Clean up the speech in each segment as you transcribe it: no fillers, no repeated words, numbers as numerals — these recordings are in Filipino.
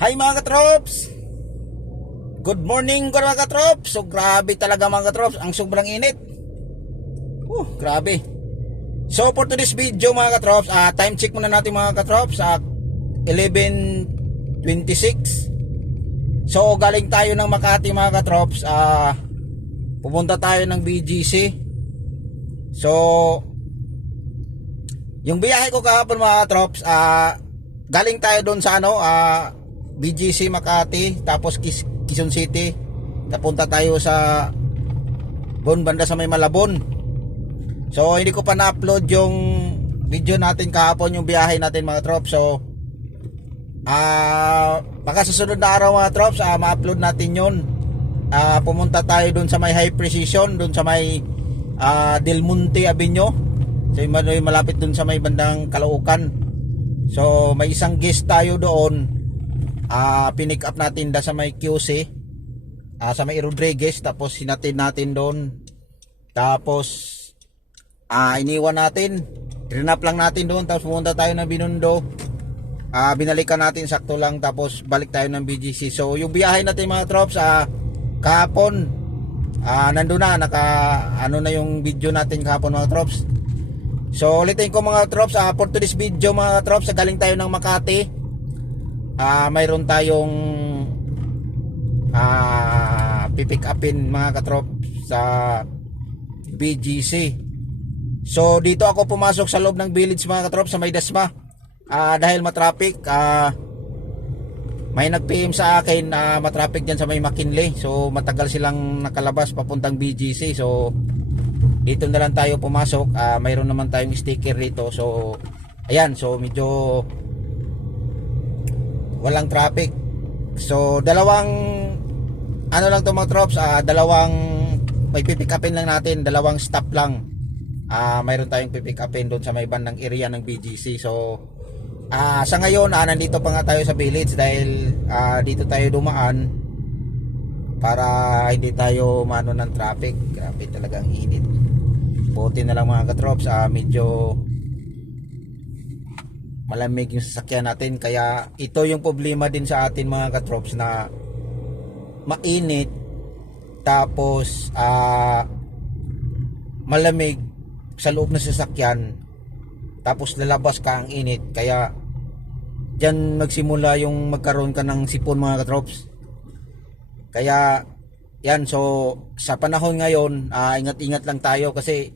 Hi mga katrops! Good morning mga katrops! So grabe talaga mga katrops, ang sobrang init. Grabe. So for today's video mga katrops, time check muna natin mga katrops at 11:26. So galing tayo ng Makati mga katrops, pupunta tayo ng BGC. So yung biyahe ko kahapon mga katrops, galing tayo doon sa BGC Makati, tapos Quezon City, napunta tayo sa banda sa may Malabon. So hindi ko pa na-upload yung video natin kahapon, yung biyahe natin mga trops. So baka sa sunod na araw mga trops, ma-upload natin yun. Pumunta tayo dun sa may High Precision, dun sa may Del Monte Avenue. So malapit dun sa may bandang Caloocan. So may isang guest tayo doon, pinick up natin sa may QC, sa may Rodriguez, tapos sinatid natin doon, tapos iniwan natin, rinap lang natin doon, tapos pumunta tayo ng Binondo, binalikan natin sakto lang, tapos balik tayo ng BGC. So yung biyahe natin mga trops, kahapon, nandun na, na yung video natin kahapon mga trops. So ulitin ko mga trops, for today's video mga trops, galing tayo ng Makati. Mayroon tayong pipick upin mga katrop sa BGC. So dito ako pumasok sa loob ng village mga katrop, sa may Dasma, dahil matraffic. May nag-PM sa akin, matraffic dyan sa may McKinley. So matagal silang nakalabas papuntang BGC. So dito na lang tayo pumasok. Mayroon naman tayong sticker dito. So ayan, so medyo walang traffic. So dalawang lang to mga trops, dalawang may pipick upin lang natin, dalawang stop lang. Mayroon tayong pipick upin doon sa may bandang area ng BGC. So sa ngayon, nandito pa nga tayo sa village dahil dito tayo dumaan para hindi tayo mano ng traffic. Grabe talaga ang init. Buti na lang mga katrops, medyo malamig yung sasakyan natin, kaya ito yung problema din sa atin mga katrops, na mainit tapos malamig sa loob ng sasakyan, tapos lalabas ka ang init, kaya dyan magsimula yung magkaroon ka ng sipon mga katrops. Kaya yan, so sa panahon ngayon, ingat-ingat lang tayo, kasi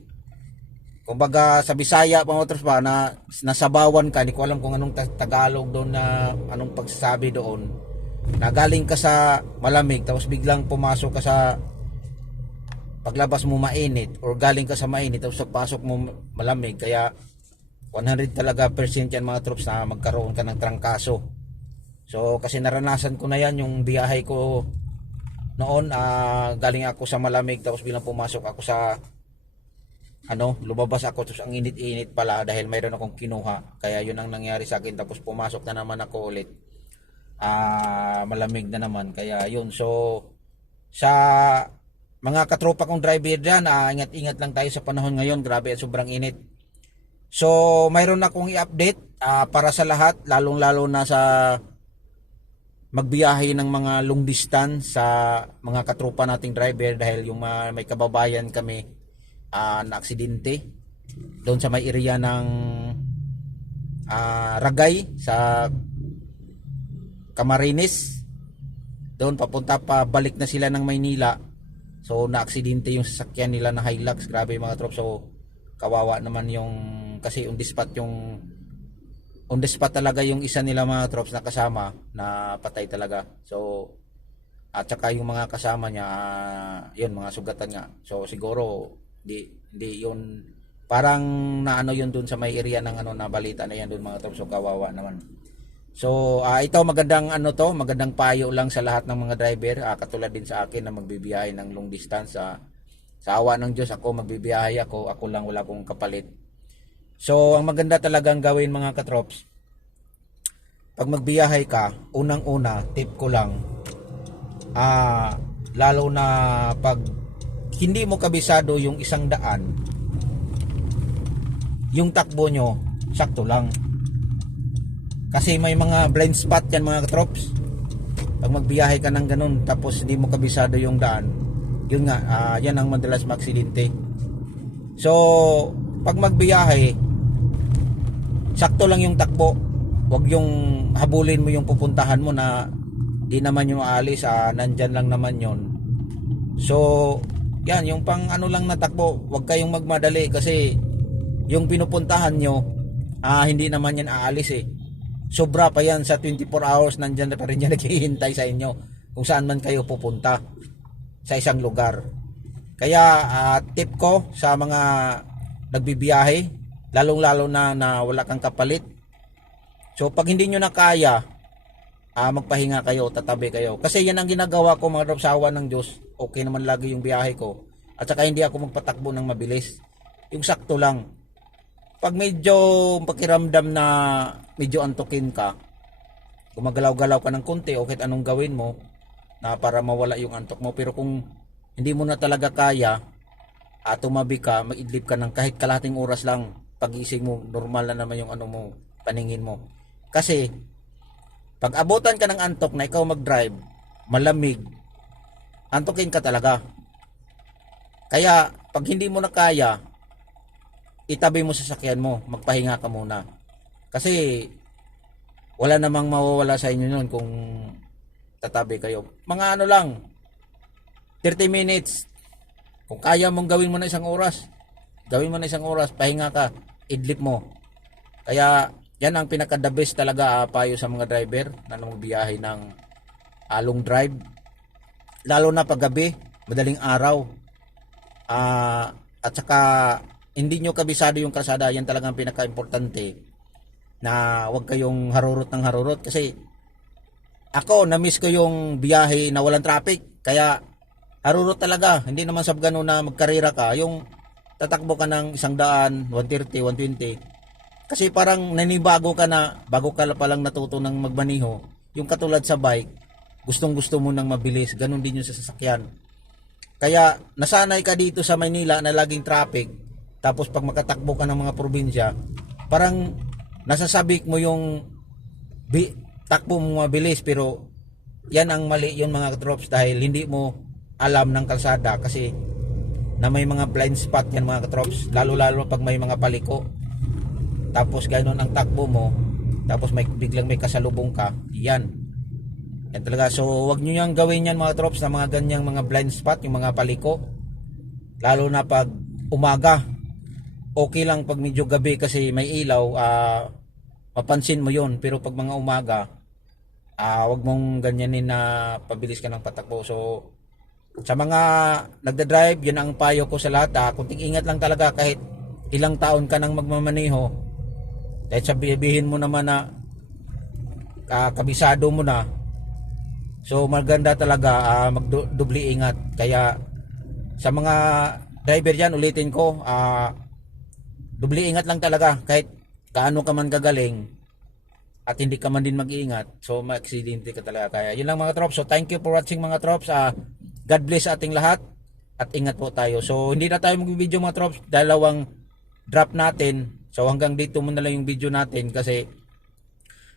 kumbaga sa Bisaya mga trops ba, na nasabawan ka, hindi ko alam kung anong Tagalog doon, na anong pagsasabi doon, na galing ka sa malamig tapos biglang pumasok ka sa, paglabas mo mainit, or galing ka sa mainit tapos pagpasok mo malamig. Kaya 100 talaga percent yan mga trops na magkaroon ka ng trangkaso. So kasi naranasan ko na yan, yung biyahe ko noon, galing ako sa malamig tapos biglang pumasok ako sa lumabas ako, tapos ang init-init pala dahil mayroon akong kinuha. Kaya yun ang nangyari sa akin, tapos pumasok na naman ako ulit, malamig na naman. Kaya yun, so sa mga katropa kong driver dyan, ingat-ingat lang tayo sa panahon ngayon. Grabe, sobrang init. So mayroon akong i-update para sa lahat, lalong-lalo na sa magbiyahe ng mga long distance, sa mga katropa nating driver, dahil yung may kababayan kami na aksidente doon sa may area ng Ragay sa Camarines. Doon papunta pa, balik na sila ng Maynila. So na aksidente yung sasakyan nila na Hilux. Grabe mga trops. So kawawa naman yung, kasi on the spot talaga yung isa nila mga trops na kasama, na patay talaga. So at saka yung mga kasama niya, yun, mga sugatan nga. So siguro hindi yun, parang yun dun sa may area ng na balita na yan dun mga trops. So kawawa naman. So ito magandang magandang payo lang sa lahat ng mga driver, katulad din sa akin na magbibiyahe ng long distance. Sa awa ng Diyos, ako magbibiyahe, ako lang, wala akong kapalit. So ang maganda talagang gawin mga katrops, pag magbiyahe ka, unang-una tip ko lang, lalo na pag hindi mo kabisado yung 100, yung takbo nyo sakto lang. Kasi may mga blind spot yan mga katrops. Pag magbiyahe ka ng ganun tapos hindi mo kabisado yung daan, yun nga, yan ang madalas maaksidente. So pag magbiyahe, sakto lang yung takbo. Huwag yung habulin mo yung pupuntahan mo na di naman yung aalis, nandyan lang naman yon. So yan, yung pang ano lang na takbo, huwag kayong magmadali kasi yung pinupuntahan nyo, hindi naman yan aalis eh. Sobra pa yan, sa 24 hours nandyan na pa rin yan naghihintay sa inyo kung saan man kayo pupunta sa isang lugar. Kaya tip ko sa mga nagbibiyahe, lalong lalo na wala kang kapalit, so pag hindi nyo na kaya, magpahinga kayo, tatabi kayo. Kasi yan ang ginagawa ko mga drops, sa awa ng Diyos. Okay naman lagi yung biyahe ko. At saka hindi ako magpatakbo ng mabilis. Yung sakto lang. Pag medyo pakiramdam na medyo antukin ka, gumagalaw-galaw ka ng konti o kahit anong gawin mo na para mawala yung antok mo. Pero kung hindi mo na talaga kaya, tumabi ka, maidlip ka ng kahit kalahating oras lang. Pag-ising mo, normal na naman yung ano mo, paningin mo. Kasi pag abutan ka ng antok na ikaw mag-drive, malamig, antokin ka talaga. Kaya pag hindi mo na kaya, itabi mo sa sasakyan mo, magpahinga ka muna. Kasi wala namang mawawala sa inyo nun kung tatabi kayo. Mga ano lang, 30 minutes. Kung kaya mong gawin mo na isang oras, gawin mo na isang oras, pahinga ka, idlip mo. Kaya yan ang pinaka-the best talaga, payo sa mga driver na nagbiyahe ng long drive. Lalo na pag gabi, madaling araw. At saka hindi nyo kabisado yung kalsada, yan talagang pinaka-importante na huwag kayong harurot ng harurot. Kasi ako, na-miss ko yung biyahe na walang traffic. Kaya harurot talaga, hindi naman sab ganun na magkarira ka. Yung tatakbo ka ng 100, 130, 120. Kasi parang nanibago ka na, bago ka palang natuto ng magmaniho. Yung katulad sa bike, gustong gusto mo nang mabilis, ganun din yung sa sasakyan. Kaya nasanay ka dito sa Maynila na laging traffic, tapos pag makatakbo ka ng mga probinsya, parang nasasabik mo yung takbo mo mabilis, pero yan ang mali yung mga drops dahil hindi mo alam ng kalsada kasi na may mga blind spot yan mga katrops, lalo pag may mga paliko, tapos ganoon ang takbo mo, tapos biglang may kasalubong ka, yan talaga. So wag nyo yang gawin yan mga trops na mga ganyang mga blind spot, yung mga paliko, lalo na pag umaga. Okay lang pag medyo gabi kasi may ilaw, mapansin mo yon. Pero pag mga umaga, wag mong ganyanin na pabilis ka ng patakbo. So sa mga nagda-drive, yun ang payo ko sa lahat. Kunting ingat lang talaga kahit ilang taon ka nang magmamaneho. Kahit sabihin mo naman na kabisado mo na. So maganda talaga magdubli ingat. Kaya sa mga driver dyan, ulitin ko, dubli ingat lang talaga. Kahit kaano ka man gagaling at hindi ka man din mag-iingat, so ma-aksidente ka talaga. Kaya yun lang mga trops. So thank you for watching mga trops. God bless ating lahat at ingat po tayo. So hindi na tayo mag-video mga trops, dalawang drop natin. So hanggang dito muna lang yung video natin kasi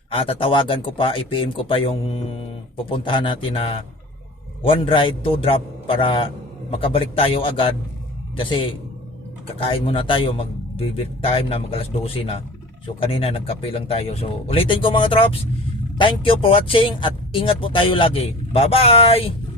tatawagan ko pa, i-PM ko pa yung pupuntahan natin na 1 ride, 2 drop para makabalik tayo agad kasi kakain muna tayo, mag-break time na, mag alas 12 na. So kanina nagkape lang tayo. So ulitin ko mga trops, thank you for watching at ingat po tayo lagi. Bye bye.